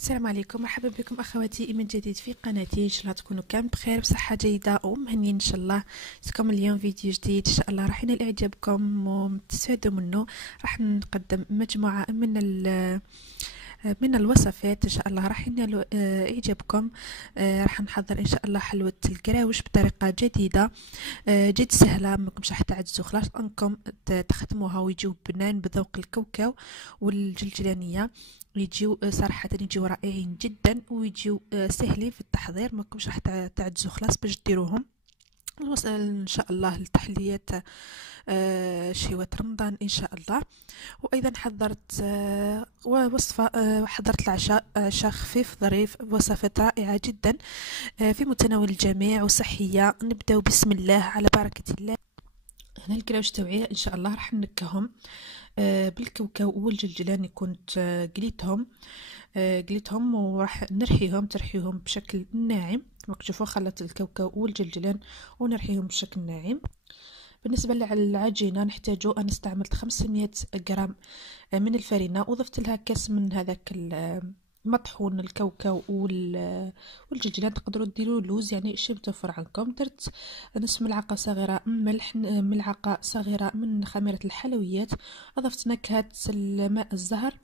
السلام عليكم، مرحبا بكم اخواتي من جديد في قناتي. ان شاء الله تكونوا كامل بخير بصحه جيده ومهنيين. ان شاء الله جاتكم اليوم فيديو جديد ان شاء الله راح ينال اعجابكم وتستفادوا منه. راح نقدم مجموعه من الوصفات ان شاء الله راح ينالوا اعجابكم. راح نحضر ان شاء الله حلوه الكراوش بطريقه جديده جد سهله، ماكمش راح تعجزوا خلاص انكم تخدموها ويجيو بنان بذوق الكاوكاو والجلجلانيه. يجيو صراحه يجيو رائعين جدا ويجيو سهلين في التحضير، ماكمش راح تعجزوا خلاص باش ديروهم. ان شاء الله التحليات شهوة رمضان ان شاء الله. وايضا حضرت وصفه، حضرت العشاء، عشاء خفيف ظريف، وصفات رائعه جدا في متناول الجميع وصحيه. نبداو بسم الله على بركه الله. هنا الكراوش توعية ان شاء الله راح نكهم بالكاوكاو والجلجلاني. كنت قليتهم وراح ترحيهم بشكل ناعم كما تشوفوا. خلطت الكاوكاو والجلجلان ونرحيهم بشكل ناعم. بالنسبة للعجينة نحتاجو، أنا استعملت 500 جرام من الفرينة، وضفت لها كاس من هذاك مطحون الكاوكاو والجلجلان. تقدروا ديروا اللوز يعني شي متوفر عندكم. درت نصف ملعقة صغيرة ملح، ملعقة صغيرة من خميرة الحلويات. أضفت نكهة الماء الزهر،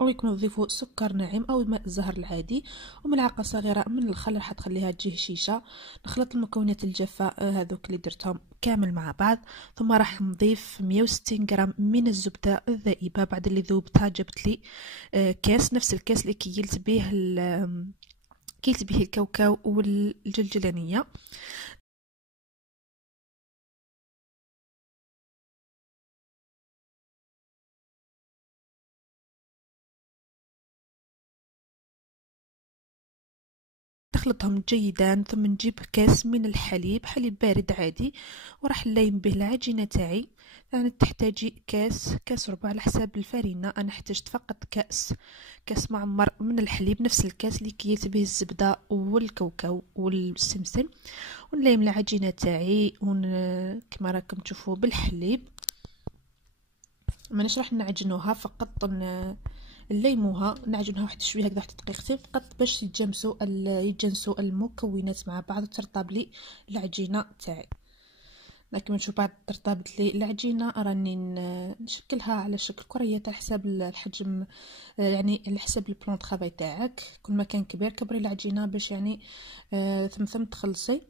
أو يكون تضيفوا سكر ناعم أو ماء الزهر العادي، وملعقة صغيرة من الخل راح تخليها تجي هشيشة. نخلط المكونات الجافة هذوك اللي درتهم كامل مع بعض. ثم راح نضيف 160 جرام من الزبدة الذائبة. بعد اللي ذوبتها جبت لي كاس، نفس الكاس اللي كيلت به الكاوكاو والجلجلانية. نخلطهم جيدا، ثم نجيب كاس من الحليب، حليب بارد عادي، وراح نلين به العجينة تاعي. يعني تحتاجي كاس ربع على حساب الفرينة. انا احتجت فقط كاس معمر من الحليب، نفس الكاس اللي كيت به الزبدة والكاوكاو والسمسم. ونلين العجينة تاعي كما راكم تشوفوا بالحليب. ماناش راح نعجنوها، فقط نليموها، نعجنها واحد شويه هكذا، واحد دقيقتين فقط باش يتجانسوا المكونات مع بعض وترطب لي العجينه تاعي. لكن نشوف بعد ترطبت لي العجينه راني نشكلها على شكل كريات على حساب الحجم، يعني على حساب البلان طرافاي تاعك. كل ما كان كبير كبري العجينه باش يعني ثم تخلصي.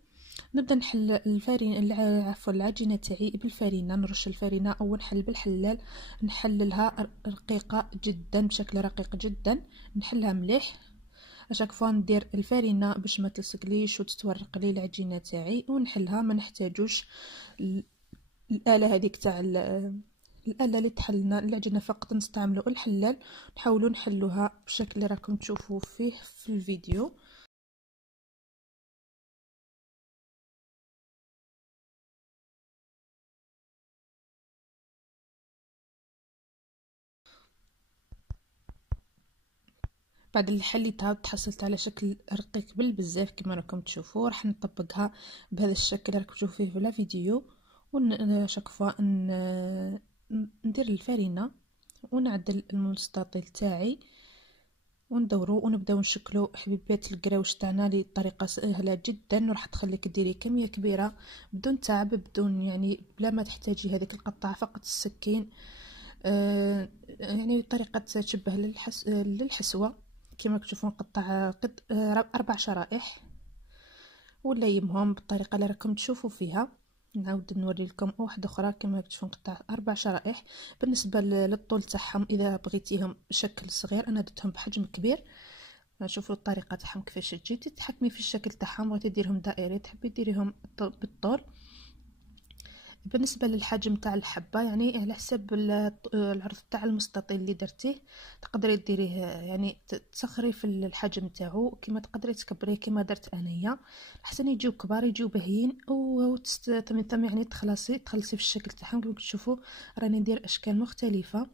نبدا نحل عفوا العجينه تاعي بالفرينه. نرش الفرينه او نحل بالحلال، نحللها رقيقه جدا بشكل رقيق جدا. نحلها مليح اشاك فوا ندير الفرينه باش ما تلصقليش وتتورق لي العجينه تاعي. ونحلها، ما نحتاجوش الاله هذيك تاع الاله اللي تحلنا العجينه، فقط نستعملوا الحلال. نحاولوا نحلوها بشكل اللي راكم تشوفوا فيه في الفيديو. بعد اللي حليتها تحصلت على شكل رقيق بزاف كما راكم تشوفوا. راح نطبقها بهذا الشكل راكم تشوفوا فيه في الفيديو. شاك فوا ندير الفرينه ونعدل المستطيل تاعي وندورو ونبداو نشكلو حبيبات الكراوش تاعنا لطريقه سهله جدا. وراح تخليك ديري كميه كبيره بدون تعب، بدون يعني بلا ما تحتاجي هذيك القطعه، فقط السكين. يعني طريقه تشبه للحسوه. كما تشوفون نقطع 4 شرائح ونليمهم بالطريقه اللي راكم تشوفوا فيها. نعاود نوري لكم واحده اخرى. كما تشوفون نقطع 4 شرائح. بالنسبه للطول تاعهم اذا بغيتيهم بشكل صغير، انا درتهم بحجم كبير. شوفوا الطريقه تاعهم كيفاش تجي، تتحكمي في الشكل تاعهم. بغيتي ديرهم دائري، تحبي ديريهم بالطول. بالنسبه للحجم تاع الحبه يعني على حسب العرض تاع المستطيل اللي درتيه، تقدري ديريه يعني تصغري في الحجم تاعو كما تقدري تكبريه كما درت انايا. احسن يجيو كبار يجيو باهيين ثم يعني تخلصي في الشكل تاعهم. كما تشوفوا راني ندير اشكال مختلفه،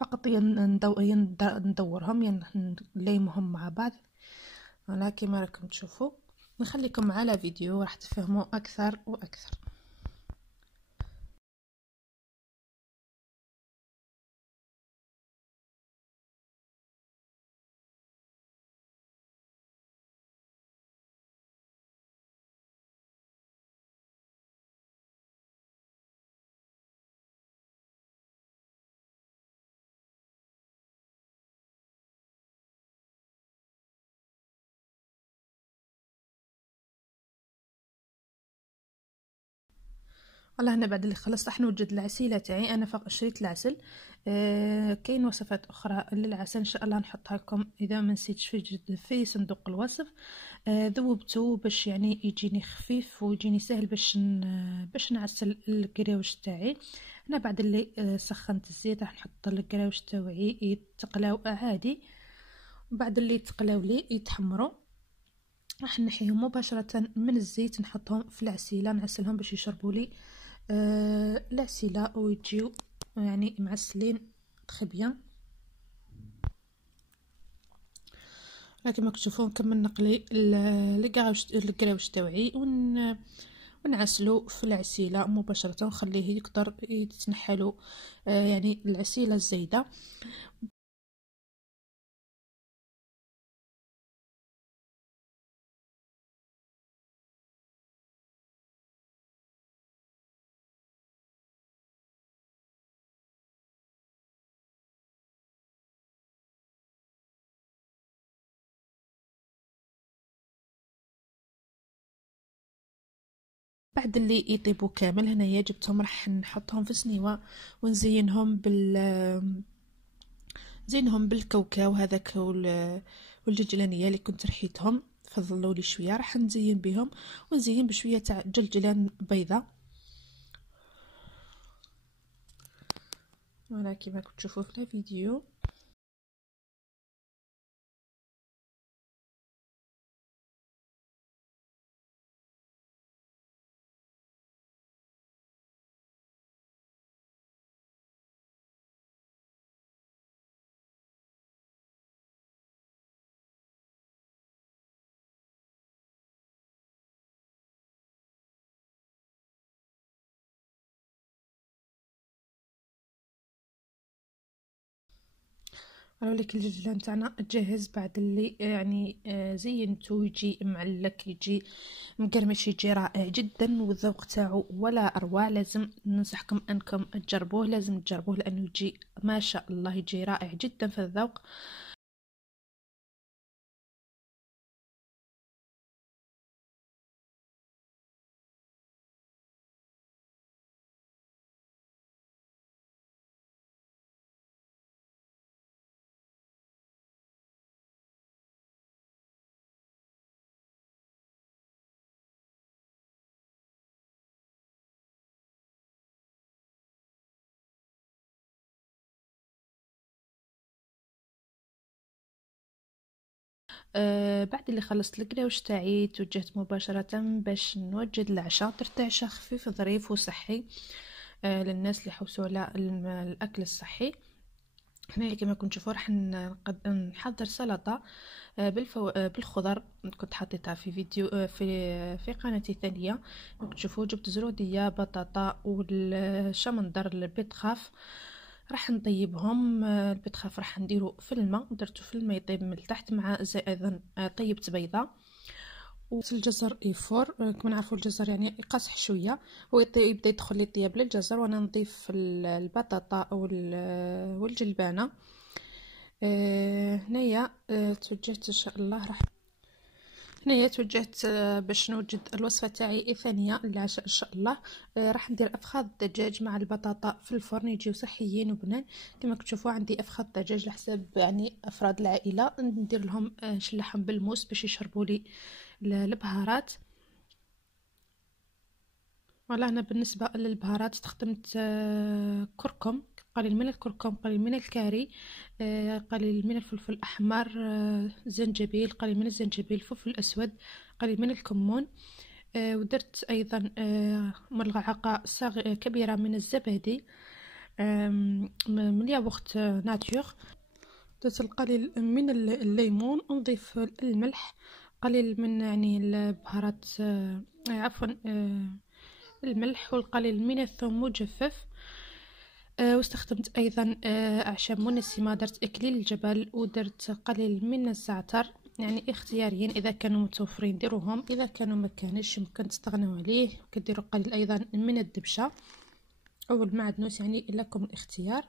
فقط ندورهم يعني نليمهم مع بعض. انا كما راكم تشوفوا. نخليكم على فيديو راح تفهموا اكثر واكثر. والله هنا بعد اللي خلصت راح نوجد العسيله تاعي. انا فقط شريت العسل. كاين وصفات اخرى للعسل ان شاء الله نحطها لكم اذا ما نسيتش في صندوق الوصف. ذوبته باش يعني يجيني خفيف ويجيني سهل باش نعسل القراوش تاعي. انا بعد اللي سخنت الزيت راح نحط القراوش تاوعي يتقلاو عادي. بعد اللي يتقلاو لي يتحمروا راح نحيهم مباشرة من الزيت، نحطهم في العسيلة نعسلهم باش يشربوا لي العسيلة ويجيو يعني معسلين تخي بيان. كما تشوفون نكمل نقلي القراوش تاوعي ونعسلو في العسيلة مباشرة ونخليه يقدر يتنحلو يعني العسيلة الزايدة. بعد اللي يطيبوا كامل هنايا جبتهم راح نحطهم في سنيوه ونزينهم زينهم بالكاوكاو هذاك والجلجلانيه اللي كنت رحيتهم فضلوا لي شويه راح نزين بهم ونزين بشويه تاع جلجلان بيضه. ولا كما كنتوا تشوفوا في الفيديو. قالوا لك الجلجلان تاعنا تجهز بعد اللي يعني زينته يجي معلك يجي مقرمش يجي رائع جدا والذوق تاعو ولا اروع. لازم ننصحكم انكم تجربوه، لازم تجربوه لانه يجي ما شاء الله يجي رائع جدا في الذوق. بعد اللي خلصت القراوش تاعي توجهت مباشرة باش نوجد العشاء. درت عشاء خفيف ظريف وصحي للناس اللي يحوسوا على الاكل الصحي. هنا كما كنت تشوفوا راح نحضر سلطه بالخضر كنت حطيتها في فيديو في قناتي الثانيه. كنت تشوفوا جبت زروديه بطاطا والشمندر البيتخاف راح نطيبهم. البيتخاف راح نديرو في الماء، درتو في الماء يطيب من التحت مع ايضا طيبت بيضه الجزر يفور. كما نعرفوا الجزر يعني يقصح شويه يبدا يدخل لي طياب للجزر وانا نضيف البطاطا والجلبانه. هنايا توجهت ان شاء الله هنايا توجهت باش نوجد الوصفه تاعي الثانيه للعشاء ان شاء الله. راح ندير افخاذ الدجاج مع البطاطا في الفرن يجيو صحيين وبنان. كما تشوفوا عندي افخاذ دجاج لحساب يعني افراد العائله، ندير لهم نشلحهم بالموس باش يشربوا لي البهارات. والله انا بالنسبه للبهارات استخدمت كركم، قليل من الكركم، قليل من الكاري، قليل من الفلفل الاحمر، زنجبيل، قليل من الزنجبيل، فلفل اسود، قليل من الكمون. ودرت ايضا ملعقه كبيره من الزبادي، من ياغورت ناتور. درت القليل من الليمون ونضيف الملح، قليل من يعني البهارات عفوا الملح والقليل من الثوم مجفف. واستخدمت ايضا اعشاب منسمه، درت اكليل الجبل ودرت قليل من الزعتر، يعني اختياريين، اذا كانوا متوفرين ديروهم، اذا كانوا ما كانش ممكن تستغنوا عليه. كديروا قليل ايضا من الدبشه او المعدنوس، يعني لكم الاختيار.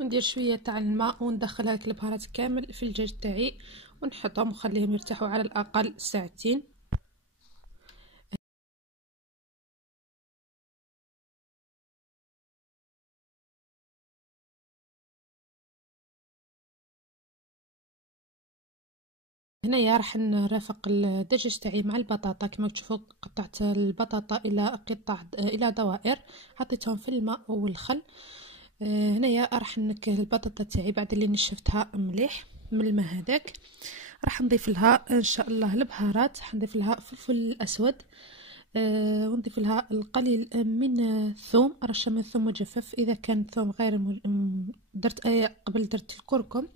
وندير شويه تاع الماء وندخل هذيك البهارات كامل في الدجاج تاعي ونحطهم ونخليهم يرتاحوا على الاقل ساعتين. هنايا راح نرافق الدجاج تاعي مع البطاطا. كما تشوفوا قطعت البطاطا الى قطع الى دوائر، حطيتهم في الماء والخل. هنايا راح نكه البطاطا تاعي بعد اللي نشفتها مليح من الماء هذاك. راح نضيف لها ان شاء الله البهارات، نضيف لها فلفل اسود، ونضيف لها القليل من الثوم، رشه من الثوم مجفف. اذا كان ثوم غير درت قبل درت الكركم،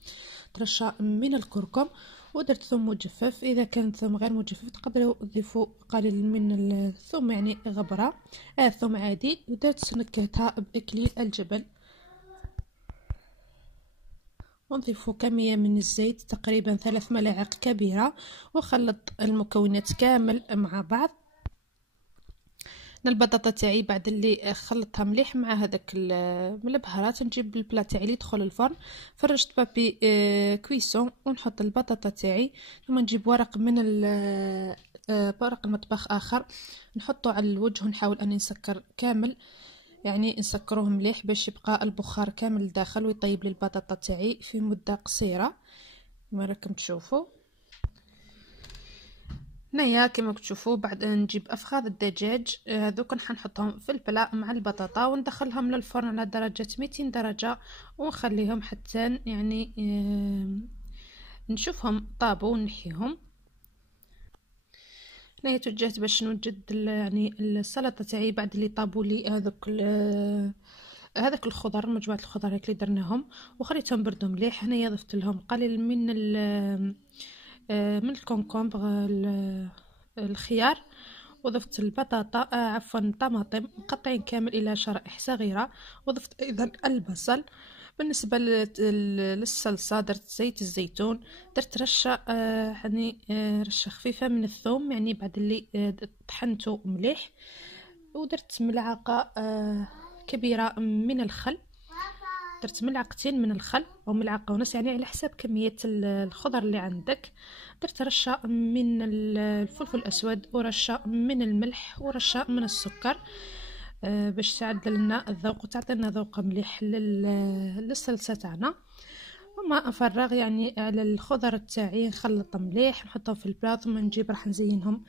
رشه من الكركم، ودرت ثوم مجفف. اذا كان ثوم غير مجفف تقدروا تضيفوا قليل من الثوم، يعني غبره ثوم عادي. ودرت نكهتها باكليل الجبل، ونضيف كمية من الزيت تقريبا 3 ملاعق كبيرة، وخلط المكونات كامل مع بعض. البطاطا تاعي بعد اللي خلطتها مليح مع هذاك من البهارات، نجيب البلا تاعي اللي يدخل الفرن. فرشت بابي كويسون ونحط البطاطا تاعي، ثم نجيب ورق من ورق المطبخ اخر نحطه على الوجه، ونحاول اني نسكر كامل، يعني نسكروه مليح باش يبقى البخار كامل داخل ويطيب لي البطاطا تاعي في مده قصيره كما راكم تشوفوا. هنايا كما تشوفوا بعد نجيب افخاذ الدجاج هذوك نحطهم في البلاء مع البطاطا، وندخلهم للفرن على درجه 200 درجه، ونخليهم حتى يعني نشوفهم طابوا ونحيهم. هنايا توجهت باش نوجد يعني السلطه تاعي بعد اللي طابوا لي هذاك الخضر، مجموعه الخضر اللي درناهم وخليتهم بردوا مليح. هنايا ضفت لهم قليل من الكونكومبر الخيار، وضفت البطاطا عفوا الطماطم مقطعين كامل الى شرائح صغيره، وضفت ايضا البصل. بالنسبه للصلصه درت زيت الزيتون، درت رشه يعني رشه خفيفه من الثوم، يعني بعد اللي طحنته مليح، ودرت ملعقه كبيره من الخل، درت ملعقتين من الخل او ملعقه ونص، يعني على حساب كميه الخضر اللي عندك. درت رشه من الفلفل الاسود، ورشه من الملح، ورشه من السكر باش تعدل لنا الذوق وتعطينا ذوق مليح للصلصه تاعنا. ثم افرغ يعني على الخضر تاعي، نخلط مليح نحطهم في البلاط، ثم نجيب راح نزينهم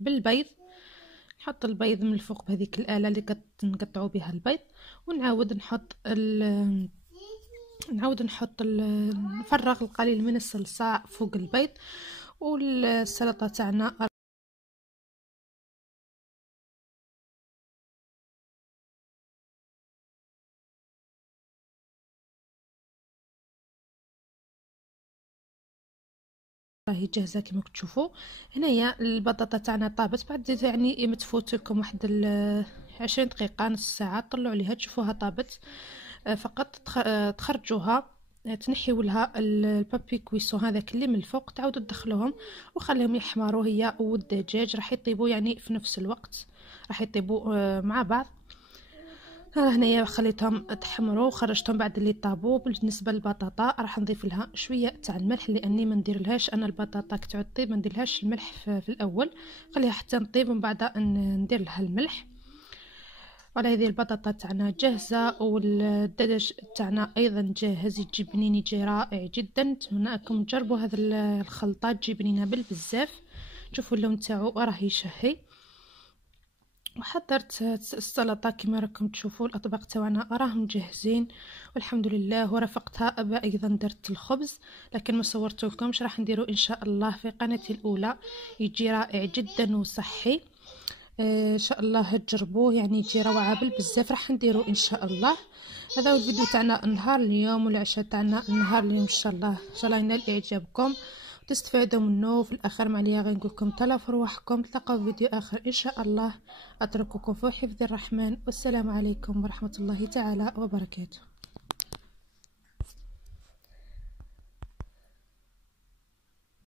بالبيض. نحط البيض من الفوق بهذيك الآلة اللي نقطعوا بها البيض، ونعاود نحط نفرغ القليل من الصلصة فوق البيض. والسلطة تاعنا راهي جاهزه كما تشوفوا. هنايا البطاطا تاعنا طابت، بعد يعني متفوت لكم واحد 20 دقيقه نص ساعه، طلعوا عليها تشوفوها طابت. فقط تخرجوها، تنحيوا لها البابي كويسون هذاك اللي من الفوق، تعاودوا تدخلوهم وخليهم يحمروا هي والدجاج، راح يطيبوا يعني في نفس الوقت، راح يطيبوا مع بعض. هنايا خليتهم تحمروا وخرجتهم بعد اللي طابوا. بالنسبه للبطاطا راح نضيف لها شويه تاع الملح، لاني ما نديرلهاش انا البطاطا كتعود طيب ما نديرلهاش الملح في الاول، خليها حتى نطيب ومن بعد ندير لها الملح. ولا هذه البطاطا تاعنا جاهزه، والدجاج تاعنا ايضا جاهز، يجي بنين، يجي رائع جدا. نتمنىكم تجربوا هذه الخلطه، تجي بنينه بالبزاف. شوفوا اللون تاعو راه يشهي. وحضرت السلطه كما راكم تشوفوا، الاطباق تاعنا راهم جاهزين والحمد لله. ورافقتها ايضا درت الخبز، لكن ما صورتلكمش، راح نديرو ان شاء الله في قناتي الاولى، يجي رائع جدا وصحي. ان شاء الله تجربوه، يعني يجي روعه بالبزاف، راح نديرو ان شاء الله. هذا هو الفيديو تاعنا نهار اليوم، والعشاء تاعنا نهار اليوم. ان شاء الله ينال اعجابكم تستفادوا منه. في الاخر ما عليا غير نقول لكم تهلاو في رواحكم، تلقاو في فيديو اخر ان شاء الله. اترككم في حفظ الرحمن، والسلام عليكم ورحمه الله تعالى وبركاته.